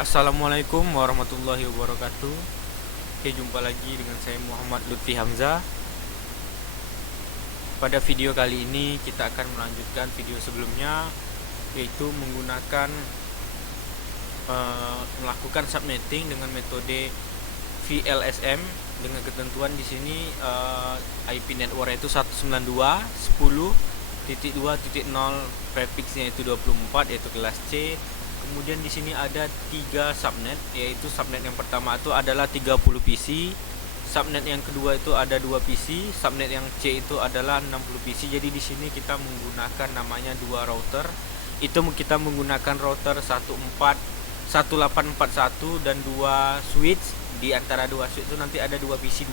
Assalamualaikum warahmatullahi wabarakatuh. Oke, jumpa lagi dengan saya Muhammad Lutfi Hamzah. Pada video kali ini kita akan melanjutkan video sebelumnya, yaitu menggunakan melakukan subnetting dengan metode VLSM dengan ketentuan di sini IP network itu 192.10.2.0, prefixnya itu 24 yaitu kelas C. Kemudian di sini ada 3 subnet, yaitu subnet yang pertama itu adalah 30 PC, subnet yang kedua itu ada 2 PC, subnet yang C itu adalah 60 PC. Jadi di sini kita menggunakan namanya 2 router. Itu kita menggunakan router 1841 dan 2 switch. Di antara 2 switch itu nanti ada 2 PC,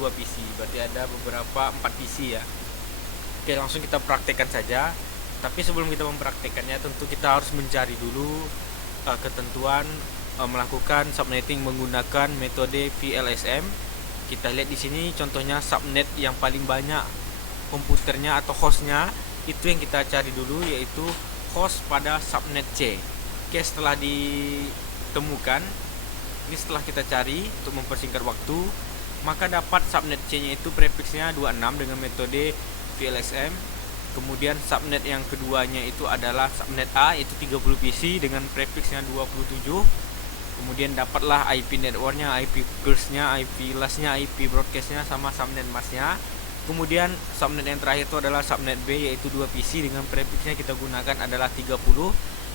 berarti ada beberapa 4 PC ya. Oke, langsung kita praktekkan saja. Tapi sebelum kita mempraktekannya, tentu kita harus mencari dulu ketentuan melakukan subnetting menggunakan metode VLSM. Kita lihat di sini contohnya subnet yang paling banyak komputernya atau hostnya, itu yang kita cari dulu, yaitu host pada subnet C. Oke, setelah ditemukan, ini setelah kita cari untuk mempersingkat waktu, maka dapat subnet C nya itu prefixnya 26 dengan metode VLSM. Kemudian subnet yang keduanya itu adalah subnet A, itu 30 PC dengan prefixnya 27. Kemudian dapatlah IP networknya, IP pulse-nya, IP last-nya, IP broadcast-nya, sama subnet mask-nya. Kemudian subnet yang terakhir itu adalah subnet B, yaitu 2 PC dengan prefixnya kita gunakan adalah 30.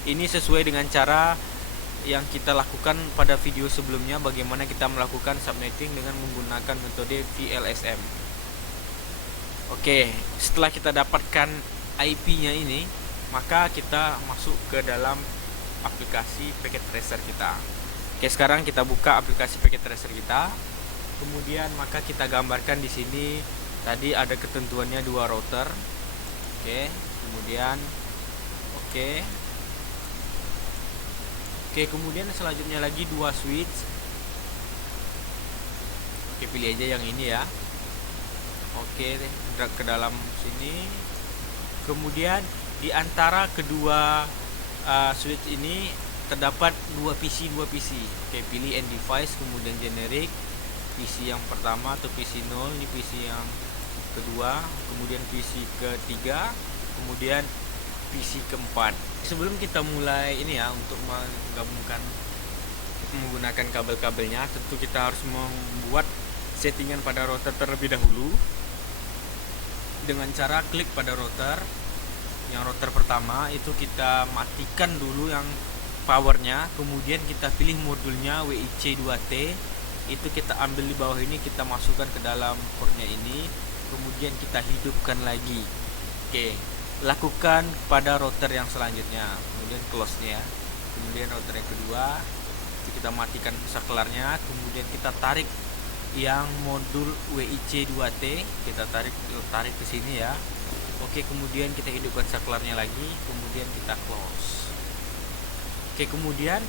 Ini sesuai dengan cara yang kita lakukan pada video sebelumnya, bagaimana kita melakukan subnetting dengan menggunakan metode VLSM. Oke, setelah kita dapatkan IP-nya ini, maka kita masuk ke dalam aplikasi packet tracer kita. Oke, sekarang kita buka aplikasi packet tracer kita. Kemudian maka kita gambarkan di sini tadi ada ketentuannya 2 router. Oke, kemudian oke. Oke, kemudian selanjutnya lagi 2 switch. Oke, pilih aja yang ini ya. Oke, drag ke dalam sini. Kemudian di antara kedua switch ini terdapat 2 PC. Oke, pilih end device, kemudian generic. PC yang pertama atau PC 0, ini PC yang kedua, kemudian PC ketiga, kemudian PC keempat. Sebelum kita mulai ini ya, untuk menggabungkan menggunakan kabel-kabelnya, tentu kita harus membuat settingan pada router terlebih dahulu dengan cara klik pada router. Yang router pertama itu kita matikan dulu yang powernya, kemudian kita pilih modulnya WIC2T, itu kita ambil di bawah ini, kita masukkan ke dalam portnya ini, kemudian kita hidupkan lagi. Oke, lakukan pada router yang selanjutnya, kemudian close nya. Kemudian router yang kedua itu kita matikan saklarnya, kemudian kita tarik yang modul WIC2T, kita tarik ke sini ya. Oke, kemudian kita hidupkan saklarnya lagi, kemudian kita close. Oke, kemudian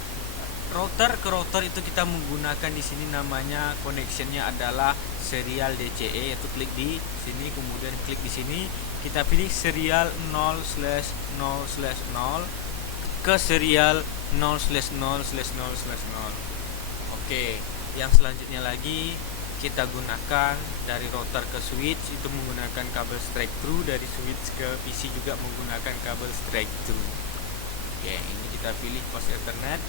router ke router itu kita menggunakan di sini namanya connectionnya adalah serial DCE, yaitu klik di sini, kemudian klik di sini, kita pilih serial 0/0/0 ke serial 0/0/0/0. Oke, yang selanjutnya lagi kita gunakan dari router ke switch itu menggunakan kabel straight through, dari switch ke PC juga menggunakan kabel straight through. Oke, ini kita pilih post ethernet.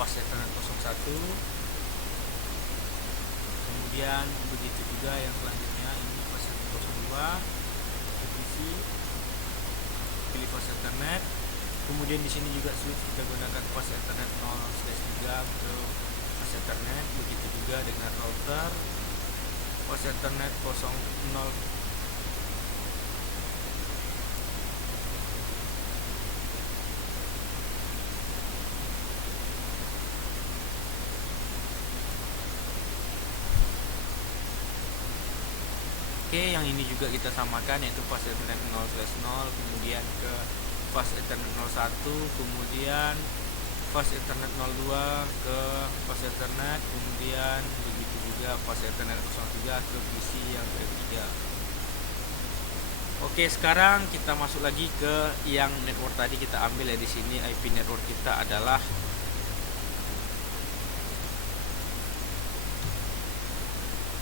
Post ethernet 01. Kemudian begitu juga yang selanjutnya, ini post ethernet 02 ke PC, pilih post ethernet. Kemudian di sini juga switch kita gunakan post ethernet 0/3 ke post ethernet. Begitu juga dengan router post ethernet 0. Oke, yang ini juga kita samakan, yaitu post ethernet 0/0, kemudian ke post ethernet 01, kemudian post ethernet 02 ke post ethernet, kemudian begitu juga post ethernet 03 ke PC yang ketiga. Oke, sekarang kita masuk lagi ke yang network tadi kita ambil ya. Di sini IP network kita adalah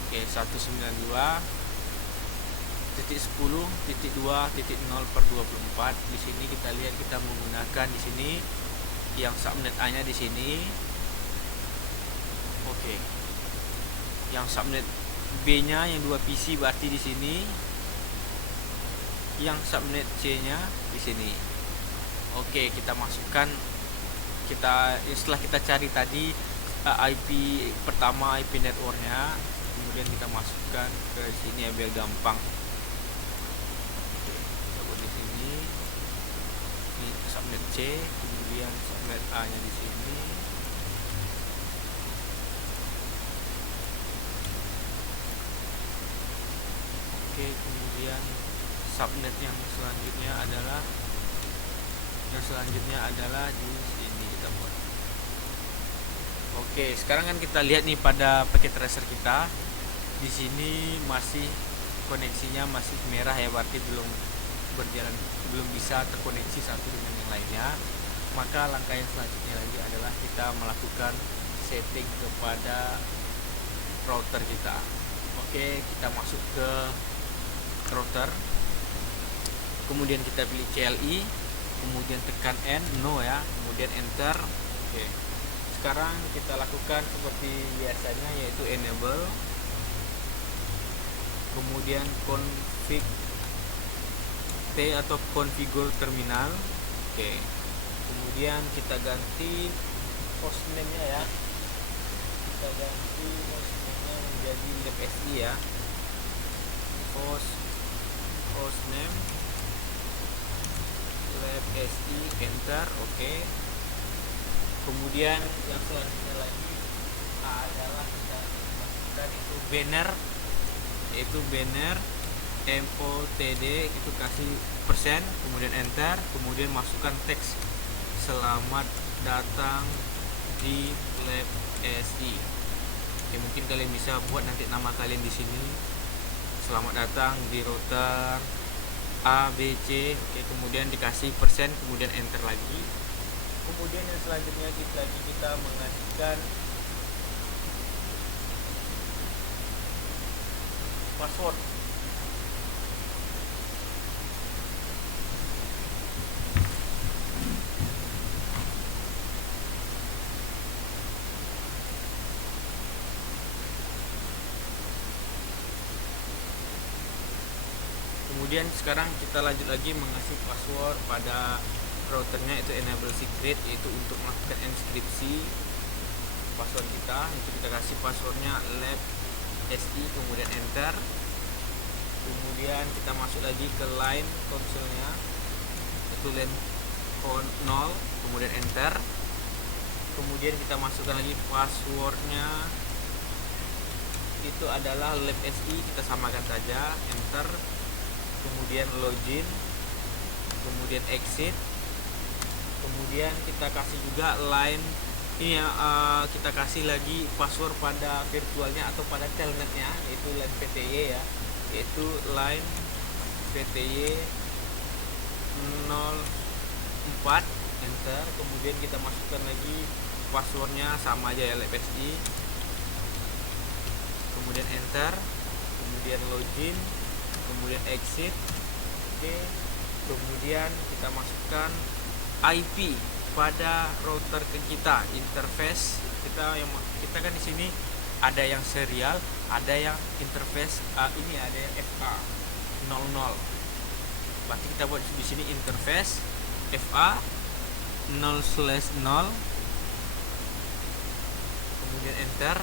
oke 192.10.2.0/24. Di sini kita lihat kita menggunakan di sini yang subnet A-nya di sini. Oke. Yang subnet B-nya yang 2 PC berarti di sini. Yang subnet C-nya di sini. Oke, kita masukkan setelah kita cari tadi IP pertama, IP networknya, kemudian kita masukkan ke sini ya biar gampang. Oke, kita buat di sini. Ini subnet C, kemudian subnet A-nya di sini. Oke, kemudian subnet yang selanjutnya adalah di sini kita buat. Oke, sekarang kan kita lihat nih pada paket tracer kita. Di sini masih koneksinya masih merah ya, berarti belum bisa terkoneksi satu dengan yang lainnya. Maka langkah yang selanjutnya lagi adalah kita melakukan setting kepada router kita. Oke, kita masuk ke router. Kemudian kita pilih CLI, kemudian tekan N, no ya, kemudian enter. Oke. Sekarang kita lakukan seperti biasanya, yaitu enable, kemudian config T atau configure terminal. Oke. Kemudian kita ganti hostname-nya ya. Kita ganti hostname-nya menjadi LabSI ya. Hostname LabSI, enter. Oke. Kemudian yang selanjutnya lagi adalah kita masukkan itu banner, yaitu banner MOTD, itu kasih persen, kemudian enter, kemudian masukkan teks selamat datang di LabSI. Oke, mungkin kalian bisa buat nanti nama kalian di sini. Selamat datang di router A B C. Oke, kemudian dikasih persen, kemudian enter lagi. Kemudian yang selanjutnya kita mengasihkan password. Kemudian sekarang kita lanjut lagi mengasih password pada routernya, itu enable secret, yaitu untuk melakukan enkripsi password kita. Itu kita kasih passwordnya LabSI, kemudian enter. Kemudian kita masuk lagi ke line console-nya, itu line 0, kemudian enter. Kemudian kita masukkan lagi passwordnya, itu adalah LabSI, kita samakan saja, enter. Kemudian login, kemudian exit. Kemudian kita kasih juga line ini ya, kita kasih lagi password pada virtualnya atau pada telnetnya, yaitu line PTY ya, yaitu line PTY 04, enter. Kemudian kita masukkan lagi passwordnya sama aja ya, LabSI, kemudian enter, kemudian login, kemudian exit. Oke. Kemudian kita masukkan IP pada router ke kita, interface kita kan di sini ada yang serial, ada yang interface ini ada yang FA 00. Berarti kita buat di sini interface FA 0/0, kemudian enter.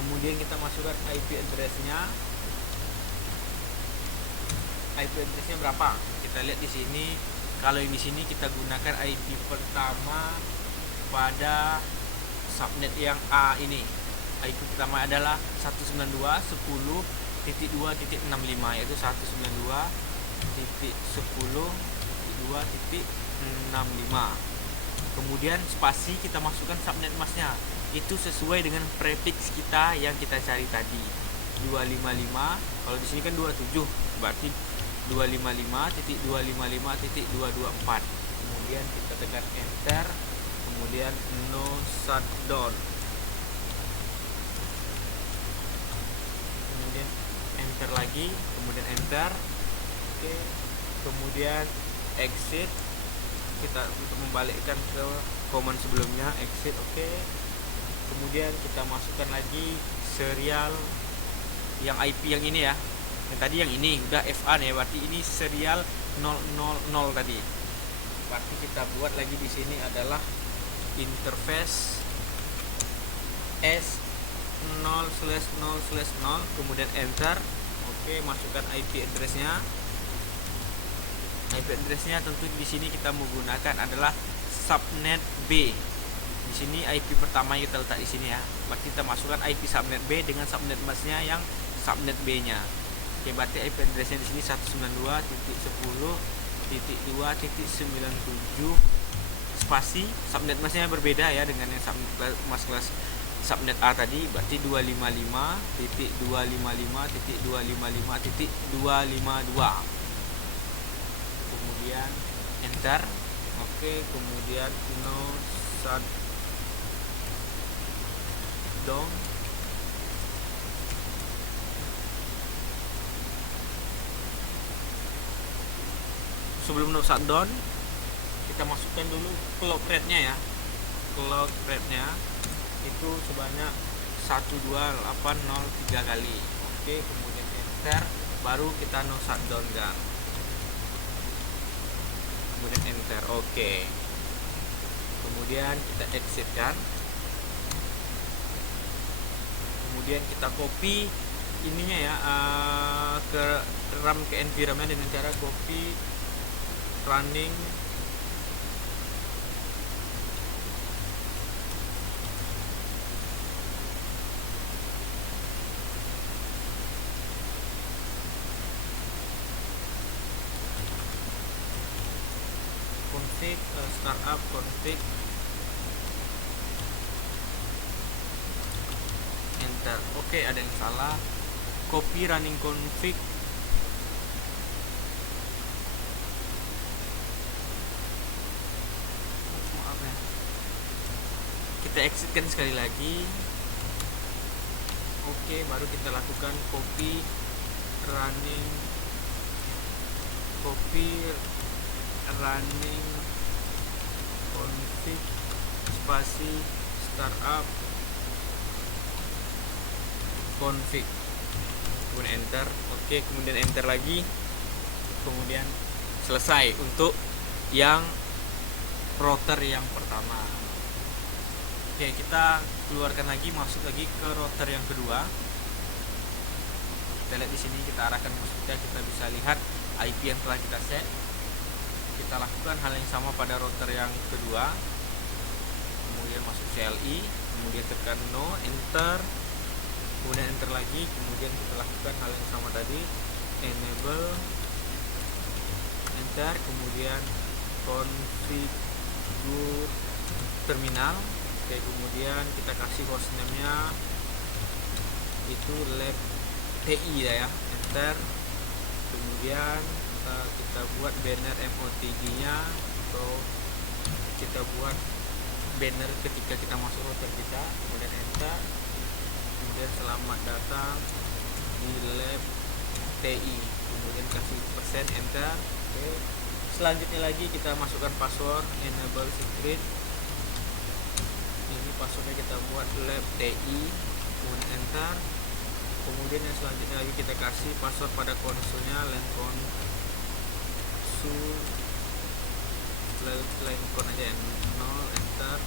Kemudian kita masukkan IP address-nya. IP address-nya berapa? Kita lihat di sini. Kalau yang di sini kita gunakan IP pertama pada subnet yang A ini. IP pertama adalah 192.10.2.65, yaitu 192.10.2.65. Kemudian spasi kita masukkan subnet masknya. Itu sesuai dengan prefix kita yang kita cari tadi. 255. Kalau di sini kan 27, berarti 255.255.224. Kemudian kita tekan enter, kemudian no shutdown, kemudian enter lagi, kemudian enter. Oke, kemudian exit, kita untuk membalikkan ke command sebelumnya, exit. Oke, kemudian kita masukkan lagi serial yang IP yang ini ya, yang tadi yang ini udah FA nih, berarti ini serial 000 tadi. Berarti kita buat lagi di sini adalah interface S0/0/0, kemudian enter. Oke, masukkan IP addressnya. IP addressnya tentu di sini kita menggunakan adalah subnet B. Di sini IP pertama yang kita letak di sini ya. Berarti kita masukkan IP subnet B dengan subnet masnya yang subnet B-nya. Oke, berarti IP addressnya di sini 192.10.2.97 spasi. Subnet masnya berbeda ya dengan yang subnet mas kelas subnet A tadi, berarti 255.255.255.252. Kemudian enter. Oke, kemudian no shutdown, sebelum no shutdown kita masukkan dulu clock rate-nya ya. Clock rate-nya itu sebanyak 12803 kali. Oke, kemudian enter, baru kita no shutdown kan. Kemudian enter. Oke, kemudian kita exit kan. Kemudian kita copy ininya ya, ke RAM, ke NVRAM-nya dengan cara copy running config, startup config, enter. Oke, ada yang salah, copy running config. Maaf ya, kita exitkan sekali lagi. Oke, baru kita lakukan copy running config spasi startup config, kemudian enter. Oke, kemudian enter lagi, kemudian selesai untuk yang router yang pertama. Oke, kita keluarkan lagi, masuk lagi ke router yang kedua. Kita lihat di sini, kita arahkan musiknya, kita bisa lihat IP yang telah kita set. Kita lakukan hal yang sama pada router yang kedua. Kemudian masuk CLI, kemudian tekan no, enter, kemudian enter lagi, kemudian kita lakukan hal yang sama tadi, enable, enter, kemudian configure terminal. Oke, kemudian kita kasih hostname-nya itu lab TI ya, enter. Kemudian kita buat banner MOTG-nya, atau kita buat banner ketika kita masuk router kita, kemudian enter. Kemudian selamat datang di lab TI, kemudian kasih persen, enter. Oke, selanjutnya lagi kita masukkan password, enable secret. Ini passwordnya kita buat lab TI, kemudian enter. Kemudian yang selanjutnya lagi kita kasih password pada konsolnya, LAN console, LAN con aja, 0, enter.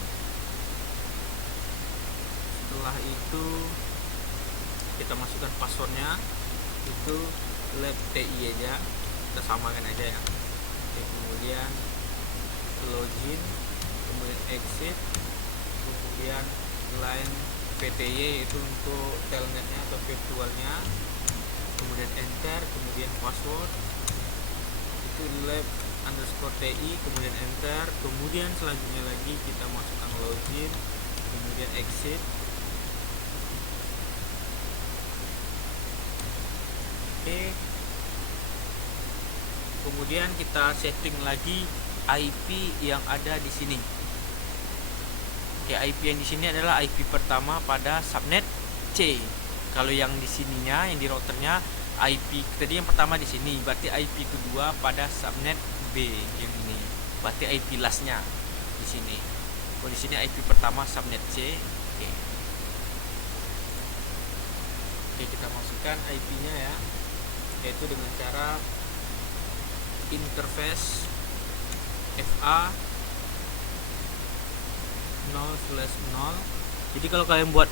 Setelah itu kita masukkan passwordnya itu lab TI aja, kita samakan aja ya. Oke, kemudian login, kemudian exit, kemudian line PTY itu untuk telnetnya atau virtualnya, kemudian enter, kemudian password itu lab underscore TI, kemudian enter. Kemudian selanjutnya lagi kita masukkan login, kemudian exit, Oke. Kemudian kita setting lagi IP yang ada di sini. Oke, IP yang di sini adalah IP pertama pada subnet C. Kalau yang di sininya, yang di routernya IP tadi yang pertama di sini, berarti IP kedua pada subnet B yang ini. Berarti IP lastnya di sini. Kalau di sini IP pertama subnet C. Oke. Oke, kita masukkan IP-nya ya, yaitu dengan cara interface FA 0/0. Jadi kalau kalian buat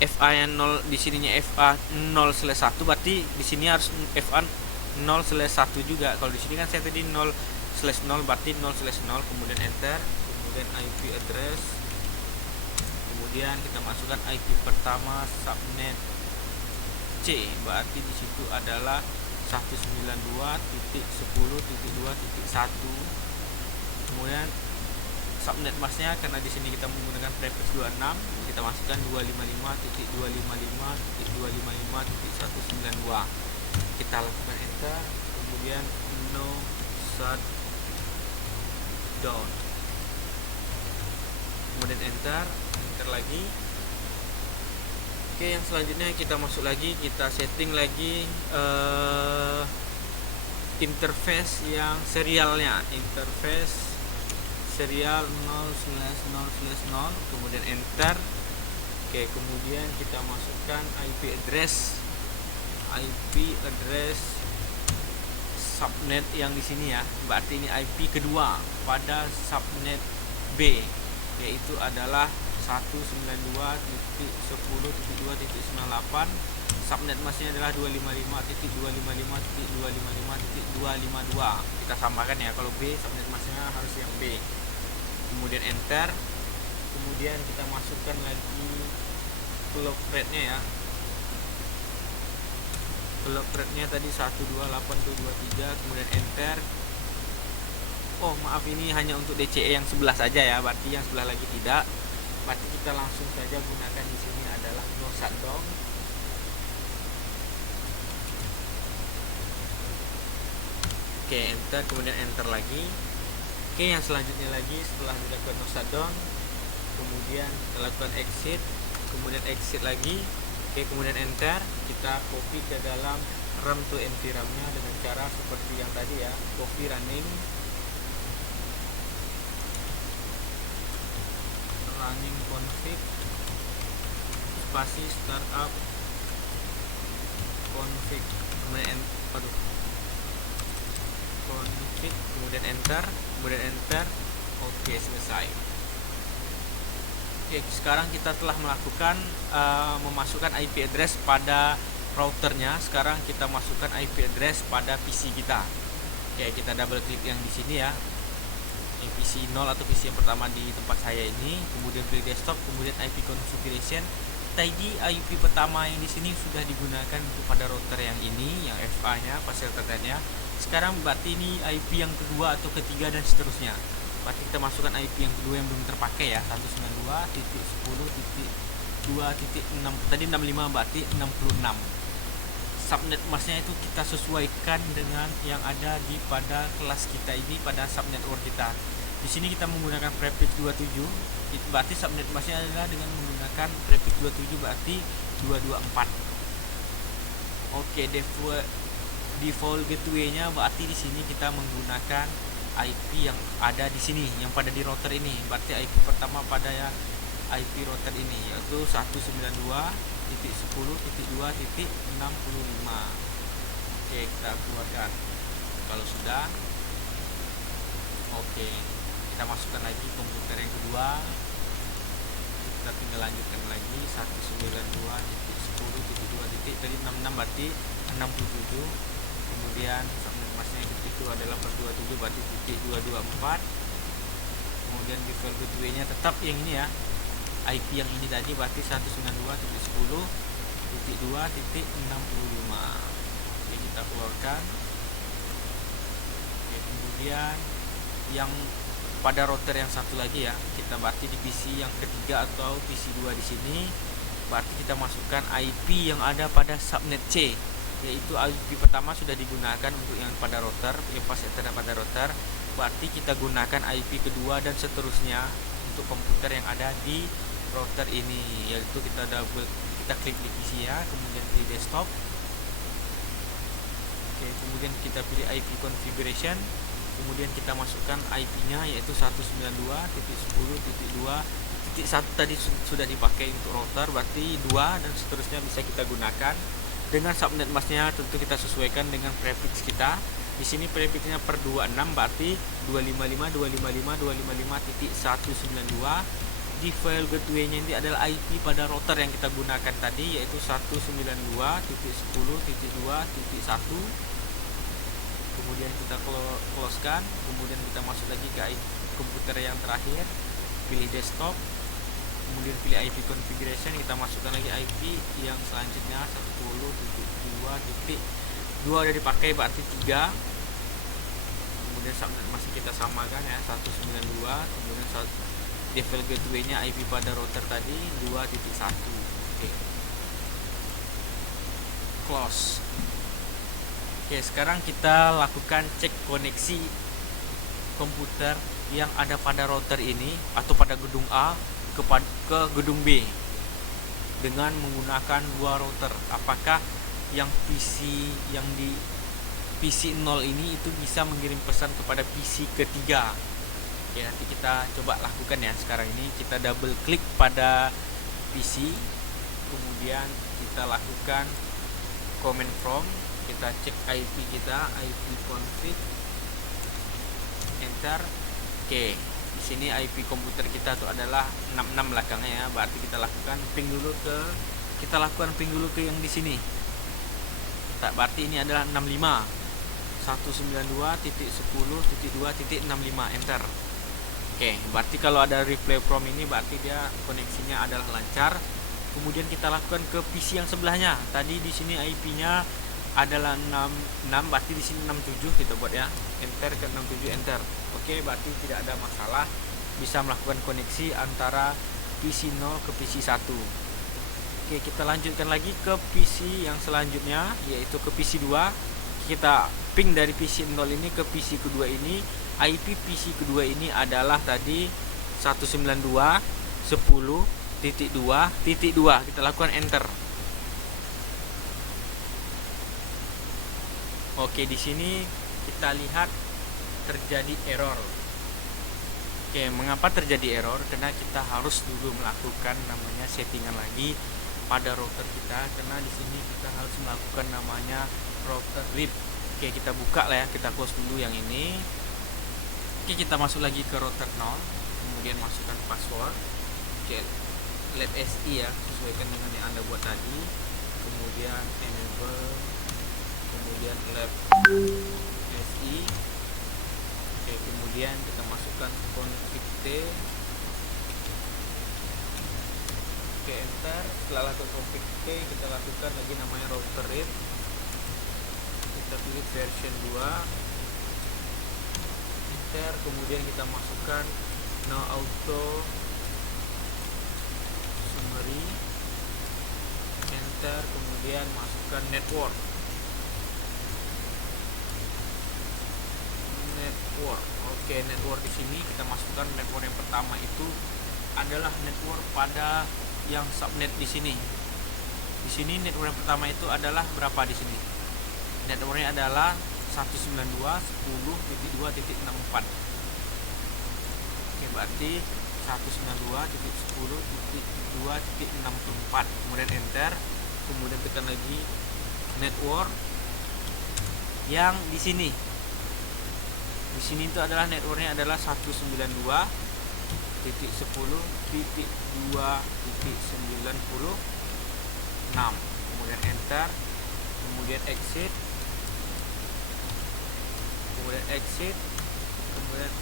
FA yang 0 di sininya FA 0/1, berarti di sini harus FA 0/1 juga. Kalau di sini kan saya tadi 0/0, berarti 0/0, kemudian enter, kemudian IP address, kemudian kita masukkan IP pertama subnet C, berarti di situ adalah 192.10.2.1. kemudian subnet masknya, karena di sini kita menggunakan prefix 26, kita masukkan 255.255.255.192. Kita lakukan enter, kemudian no shutdown, kemudian enter lagi. Oke, yang selanjutnya kita masuk lagi, kita setting lagi interface yang serialnya, interface serial 0/0/0, kemudian enter. Oke, kemudian kita masukkan IP address subnet yang di sini ya, berarti ini IP kedua pada subnet B, yaitu adalah 192.10.2.98. subnet masknya adalah 255.255.255.252. Kita samakan ya, kalau B subnet masknya harus yang B. Kemudian enter, kemudian kita masukkan lagi clock rate-nya ya. Clock rate-nya tadi 128.23, kemudian enter. Oh maaf, ini hanya untuk DCE yang sebelah saja ya, berarti yang sebelah lagi tidak. Berarti kita langsung saja gunakan di sini adalah no shutdown. Oke, enter, kemudian enter lagi. Oke, yang selanjutnya lagi setelah dilakukan no shutdown, kemudian kita lakukan exit, kemudian exit lagi. Oke, kemudian enter. Kita copy ke dalam RAM to empty RAM-nya dengan cara seperti yang tadi ya, copy running config spasi startup config, kemudian config, kemudian enter, Oke, selesai. Oke, sekarang kita telah melakukan memasukkan IP address pada routernya. Sekarang kita masukkan IP address pada PC kita. Oke, kita double klik yang di sini ya, PC 0 atau PC yang pertama di tempat saya ini, kemudian pilih desktop, kemudian IP configuration. Tadi IP pertama yang di sini sudah digunakan pada router yang ini, yang FA-nya, file internetnya. Sekarang berarti ini IP yang kedua atau ketiga dan seterusnya. Berarti kita masukkan IP yang kedua yang belum terpakai ya, 192.10.2.6, tadi 65, berarti 66. Subnet masknya itu kita sesuaikan dengan yang ada di pada kelas kita ini, pada subnet network kita. Di sini kita menggunakan prefix 27, berarti subnet masknya adalah dengan menggunakan prefix 27, berarti 224. Oke, default gateway-nya berarti di sini kita menggunakan IP yang ada di sini, yang pada di router ini. Berarti IP pertama pada ya IP router ini, yaitu 192.10.2.65. Oke, kita keluarkan. Kalau sudah, oke, kita masukkan lagi komputer yang kedua. Kita tinggal lanjutkan lagi 192.10.2. Tadi 66, berarti 67. Kemudian subnet masknya itu adalah 427, berarti titik 224. Kemudian default gateway-nya tetap yang ini ya, IP yang ini tadi, berarti 192.10.2.65. Oke, kita keluarkan. Oke, kemudian yang pada router yang satu lagi ya, kita berarti di PC yang ketiga atau PC 2 di sini, berarti kita masukkan IP yang ada pada subnet C. yaitu IP pertama sudah digunakan untuk yang pada router, yang pas Ethernet pada router. Berarti kita gunakan IP kedua dan seterusnya untuk komputer yang ada di router ini, yaitu kita klik di PC ya, kemudian pilih desktop. Oke, kemudian kita pilih IP configuration, kemudian kita masukkan IP-nya yaitu 192.10.2.1 tadi sudah dipakai untuk router, berarti 2 dan seterusnya bisa kita gunakan. Dengan subnet masknya tentu kita sesuaikan dengan prefix kita. Di sini prefixnya per 26, berarti 255.255.255.192. Di file gateway-nya ini adalah IP pada router yang kita gunakan tadi, yaitu 192.10.2.1. Kemudian kita closekan, kemudian kita masuk lagi ke komputer yang terakhir, pilih desktop, kemudian pilih IP configuration, kita masukkan lagi IP yang selanjutnya 10.2.2 udah dipakai, berarti 3. Kemudian subnet masih kita samakan ya, 192, kemudian default gateway-nya IP pada router tadi 2.1. Oke. Close. Oke, sekarang kita lakukan cek koneksi komputer yang ada pada router ini atau pada gedung A ke gedung B dengan menggunakan dua router. Apakah yang PC yang di PC 0 ini itu bisa mengirim pesan kepada PC ketiga? Oke, nanti kita coba lakukan ya. Sekarang ini kita double klik pada PC, kemudian kita lakukan command from, kita cek IP kita, IP config, enter. Oke, di sini IP komputer kita tuh adalah 66 belakangnya ya, berarti kita lakukan ping dulu ke yang di sini. Berarti ini adalah 65 192.10.2.65, enter. Oke, berarti kalau ada reply from ini berarti dia koneksinya adalah lancar. Kemudian kita lakukan ke PC yang sebelahnya. Tadi di sini IP-nya adalah 66, berarti di sini 67 kita buat ya. Enter ke 67, enter. Oke, berarti tidak ada masalah, bisa melakukan koneksi antara PC 0 ke PC 1. Oke, kita lanjutkan lagi ke PC yang selanjutnya, yaitu ke PC 2. Kita ping dari PC 0 ini ke PC kedua ini. IP PC kedua ini adalah tadi 192.10.2.2. Kita lakukan enter. Oke, di sini kita lihat terjadi error. Oke, mengapa terjadi error? Karena kita harus dulu melakukan namanya settingan lagi pada router kita, karena di sini kita harus melakukan namanya router RIP. Oke, kita buka lah ya, kita close dulu yang ini. Oke, kita masuk lagi ke router 0, kemudian masukkan password. Oke, lab SI ya, sesuaikan dengan yang Anda buat tadi. Kemudian enable, kemudian lab SI. Oke, kemudian kita masukkan config T. Oke, enter. Setelah lakukan config T, kita lakukan lagi namanya router RIP. Kita pilih version 2, enter. Kemudian kita masukkan no auto summary, enter. Kemudian masukkan network. Oke, network di sini kita masukkan network yang pertama itu adalah network pada yang subnet di sini. Di sini network yang pertama itu adalah berapa di sini? Networknya adalah 192.10.2.64. Oke, berarti 192.10.2.64. Kemudian enter. Kemudian tekan lagi network yang di sini. Di sini itu adalah networknya adalah 192.10.2.96. Kemudian enter. Kemudian exit. Kemudian exit. Kemudian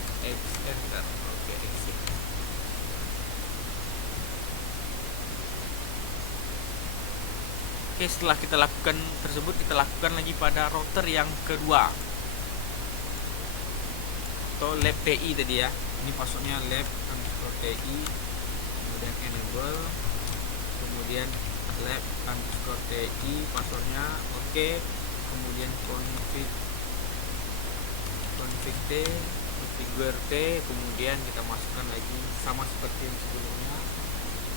enter. Oke, exit. Oke, setelah kita lakukan tersebut, kita lakukan lagi pada router yang kedua atau lab TI tadi ya. Ini passwordnya lab_TI, kemudian enable, kemudian lab underscore ti passwordnya. Oke, kemudian config t, configure t, kemudian kita masukkan lagi sama seperti yang sebelumnya,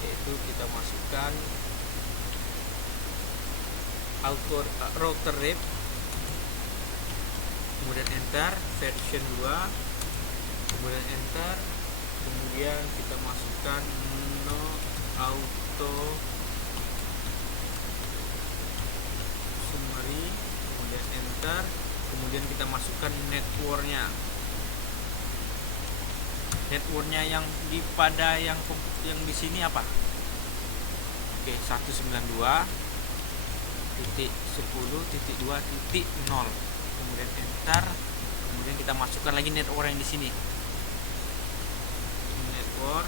yaitu kita masukkan router rip, kemudian enter, version 2, kemudian enter, kemudian kita masukkan no auto summary, kemudian enter, kemudian kita masukkan networknya yang pada yang di sini apa? Oke, 192.10.2.0, kemudian enter, kemudian kita masukkan lagi network yang di sini, network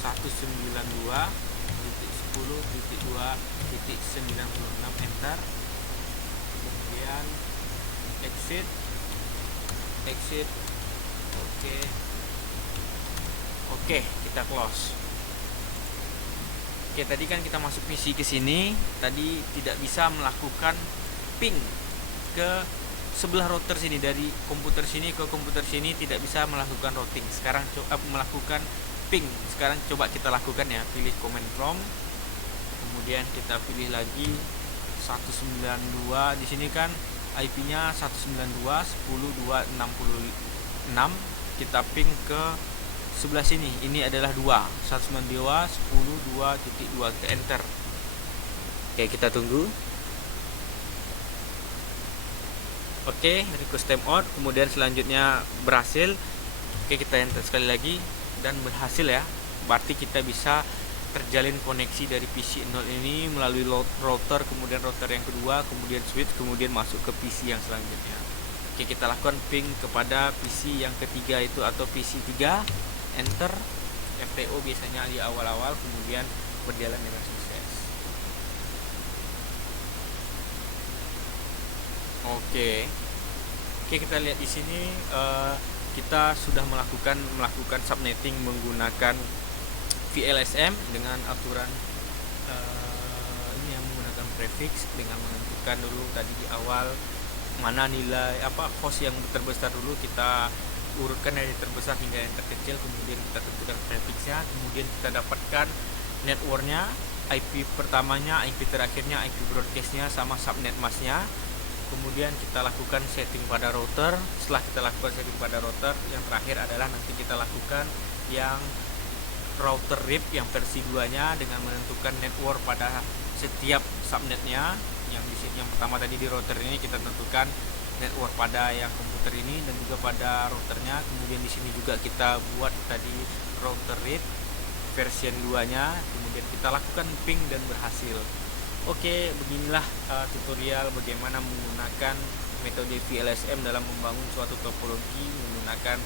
192.10.2.96, enter, kemudian exit. Oke, kita close. Oke, tadi kan kita masuk PC ke sini, tadi tidak bisa melakukan ping ke sebelah router sini, dari komputer sini ke komputer sini tidak bisa melakukan routing. Sekarang coba melakukan ping. Sekarang coba kita lakukan ya, pilih command prompt, kemudian kita pilih lagi 192, di sini kan IP-nya 192.10.2.66, kita ping ke sebelah sini, ini adalah 192.10.2.2, kita enter. Oke, kita tunggu. Oke, request timeout, kemudian selanjutnya berhasil. Oke, kita enter sekali lagi dan berhasil ya. Berarti kita bisa terjalin koneksi dari PC 0 ini melalui router, kemudian router yang kedua, kemudian switch, kemudian masuk ke PC yang selanjutnya. Oke, kita lakukan ping kepada PC yang ketiga itu, atau PC 3, enter, FTO biasanya di awal-awal, kemudian berjalan dengan sukses. Oke, kita lihat di sini kita sudah melakukan subnetting menggunakan VLSM dengan aturan ini yang menggunakan prefix, dengan menentukan dulu tadi di awal mana nilai host yang terbesar dulu, kita urutkan dari terbesar hingga yang terkecil, kemudian kita tentukan prefixnya, kemudian kita dapatkan networknya, IP pertamanya, IP terakhirnya, IP broadcastnya, sama subnet masknya. Kemudian kita lakukan setting pada router. Setelah kita lakukan setting pada router, yang terakhir adalah nanti kita lakukan yang router RIP yang versi 2-nya dengan menentukan network pada setiap subnetnya. Yang di sini yang pertama tadi di router ini kita tentukan network pada yang komputer ini dan juga pada routernya. Kemudian di sini juga kita buat tadi router RIP version 2-nya. Kemudian kita lakukan ping dan berhasil. Oke, beginilah tutorial bagaimana menggunakan metode VLSM dalam membangun suatu topologi menggunakan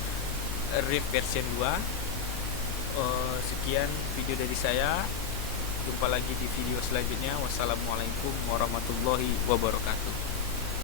RIP version 2. Sekian video dari saya. Jumpa lagi di video selanjutnya. Wassalamualaikum warahmatullahi wabarakatuh.